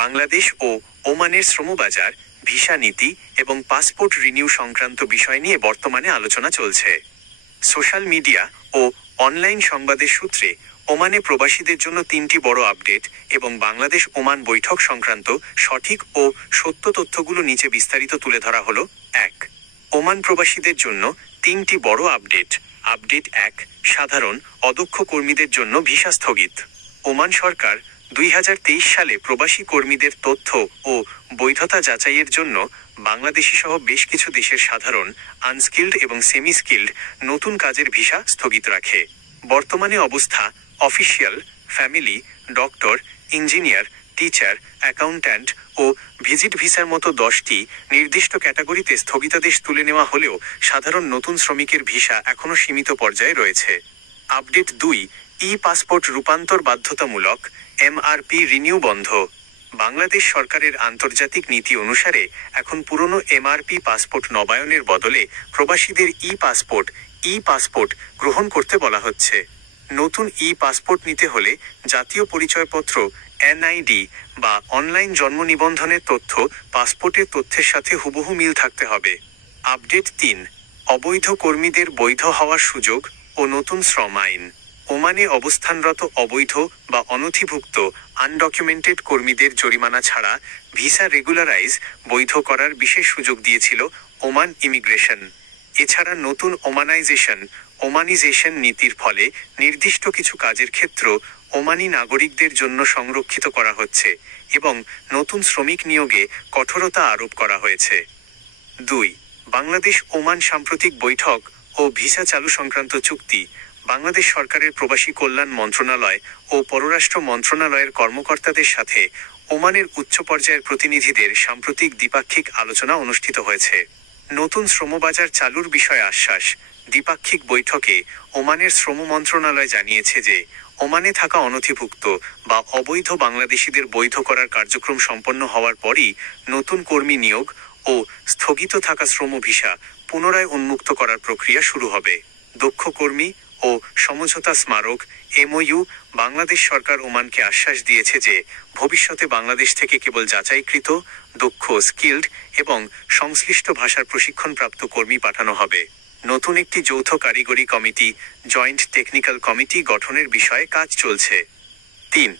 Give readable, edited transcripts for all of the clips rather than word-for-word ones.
বাংলাদেশ ও ওমানের শ্রমবাজার, ভিসা নীতি এবং পাসপোর্ট রিনিউ সংক্রান্ত বিষয় নিয়ে বর্তমানে আলোচনা চলছে। সোশ্যাল মিডিয়া ও অনলাইন সংবাদের সূত্রে ওমানে প্রবাসীদের জন্য 3টি বড় আপডেট এবং বাংলাদেশ ওমান বৈঠক সংক্রান্ত সঠিক ও সত্য তথ্যগুলো নিচে বিস্তারিত তুলে ধরা হলো। 1. ওমান প্রবাসীদের জন্য 3টি বড় আপডেট। আপডেট 1, সাধারণ অদক্ষ কর্মীদের জন্য ভিসা স্থগিত। ওমান সরকার 2023 সালে প্রবাসী কর্মীদের তথ্য ও বৈধতা যাচাইয়ের জন্য বাংলাদেশি সহ বেশ কিছু দেশের সাধারণ, আনস্কিল্ড এবং সেমি স্কিল্ড নতুন কাজের ভিসা স্থগিত রাখে। বর্তমানে অবস্থা official, family, doctor, engineer, teacher, accountant ও ভিজিট ভিসার মতো 10টি নির্দিষ্ট ক্যাটাগরিতে স্থগিতাদেশ তুলে নেওয়া হলেও সাধারণ নতুন শ্রমিকের ভিসা এখনও সীমিত পর্যায়ে রয়েছে। আপডেট 2, পাসপোর্ট রূপান্তর বাধ্যতামূলক, MRP রিনিউ বন্ধ। বাংলাদেশ সরকারের আন্তর্জাতিক নীতি অনুসারে এখন পুরনো MRP পাসপোর্ট নবায়নের বদলে প্রবাসীদের পাসপোর্ট গ্রহণ করতে বলা হচ্ছে। নতুন পাসপোর্ট নিতে হলে জাতীয় পরিচয়পত্র, NID বা অনলাইন জন্ম নিবন্ধনের তথ্য পাসপোর্টের তথ্যের সাথে হুবহু মিল থাকতে হবে। আপডেট 3, অবৈধ কর্মীদের বৈধ হওয়ার সুযোগ ও নতুন শ্রম আইন। ওমানে অবস্থানরত অবৈধ বা অনথিভুক্ত আনডকুমেন্টেড কর্মীদের জরিমানা ছাড়া ভিসা রেগুলারাইজ বৈধ করার বিশেষ সুযোগ দিয়েছিল ওমান ইমিগ্রেশন। এছাড়া নতুন ওমানাইজেশন নীতির ফলে নির্দিষ্ট কিছু কাজের ক্ষেত্র ওমানি নাগরিকদের জন্য সংরক্ষিত করা হচ্ছে এবং নতুন শ্রমিক নিয়োগে কঠোরতা আরোপ করা হয়েছে। 2. বাংলাদেশ ওমান সাম্প্রতিক বৈঠক ও ভিসা চালু সংক্রান্ত চুক্তি। বাংলাদেশ সরকারের প্রবাসী কল্যাণ মন্ত্রণালয় ও পররাষ্ট্র মন্ত্রণালয়ের কর্মকর্তাদের সাথে ওমানের উচ্চ পর্যায়ের প্রতিনিধিদের সাম্প্রতিক দ্বিপাক্ষিক আলোচনা অনুষ্ঠিত হয়েছে। নতুন শ্রমবাজার চালুর বিষয়ে আশ্বাস। দ্বিপাক্ষিক বৈঠকে ওমানের শ্রম মন্ত্রণালয় জানিয়েছে যে ওমানে থাকা অনথিভুক্ত বা অবৈধ বাংলাদেশিদের বৈধ করার কার্যক্রম সম্পন্ন হওয়ার পরই নতুন কর্মী নিয়োগ ও স্থগিত থাকা শ্রম ভিসা পুনরায় উন্মুক্ত করার প্রক্রিয়া শুরু হবে। দক্ষ কর্মী ও সমঝোতা স্মারক MOU। বাংলাদেশ সরকার ওমানকে আশ্বাস দিয়েছে যে ভবিষ্যতে বাংলাদেশ থেকে কেবল যাচাইকৃত, দক্ষ, স্কিল্ড এবং সংশ্লিষ্ট ভাষার প্রশিক্ষণপ্রাপ্ত কর্মী পাঠানো হবে। নতুন একটি যৌথ কারিগরি কমিটি, জয়েন্ট টেকনিক্যাল কমিটি গঠনের বিষয়ে কাজ চলছে। 3.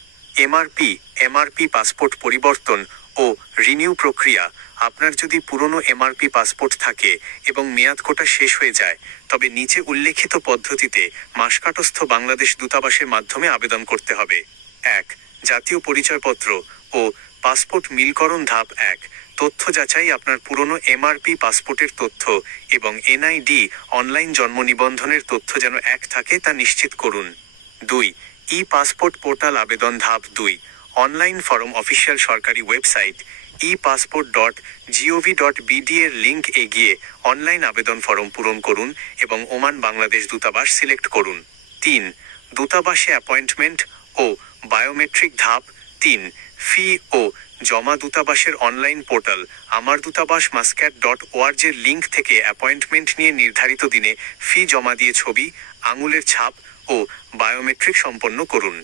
MRP পাসপোর্ট পরিবর্তন ও রিনিউ প্রক্রিয়া। আপনার যদি পুরনো MRP পাসপোর্ট থাকে এবং মেয়াদ কোটা শেষ হয়ে যায়, তবে নিচে উল্লেখিত পদ্ধতিতে মাসকাটস্থ বাংলাদেশ দূতাবাসের মাধ্যমে আবেদন করতে হবে। 1. জাতীয় পরিচয়পত্র ও পাসপোর্ট মিলকরণ। ধাপ 1, তথ্য যাচাই। আপনার পুরনো MRP পাসপোর্টের তথ্য এবং NID অনলাইন জন্ম নিবন্ধনের তথ্য যেন এক থাকে তা নিশ্চিত করুন। 2. পাসপোর্ট পোর্টাল আবেদন। ধাপ 2, অনলাইন ফরম। অফিসিয়াল সরকারি ওয়েবসাইট passport.gov.bd এর লিঙ্ক এগিয়ে অনলাইন আবেদন ফরম পূরণ করুন এবং ওমান বাংলাদেশ দূতাবাস সিলেক্ট করুন। 3. দূতাবাসে অ্যাপয়েন্টমেন্ট ও বায়োমেট্রিক। ধাপ 3, ফি ও জমা। দূতাবাসের অনলাইন পোর্টাল আমার দূতাবাস muscat.org এর লিঙ্ক থেকে অ্যাপয়েন্টমেন্ট নিয়ে নির্ধারিত দিনে ফি জমা দিয়ে ছবি, আঙুলের ছাপ ও বায়োমেট্রিক সম্পন্ন করুন।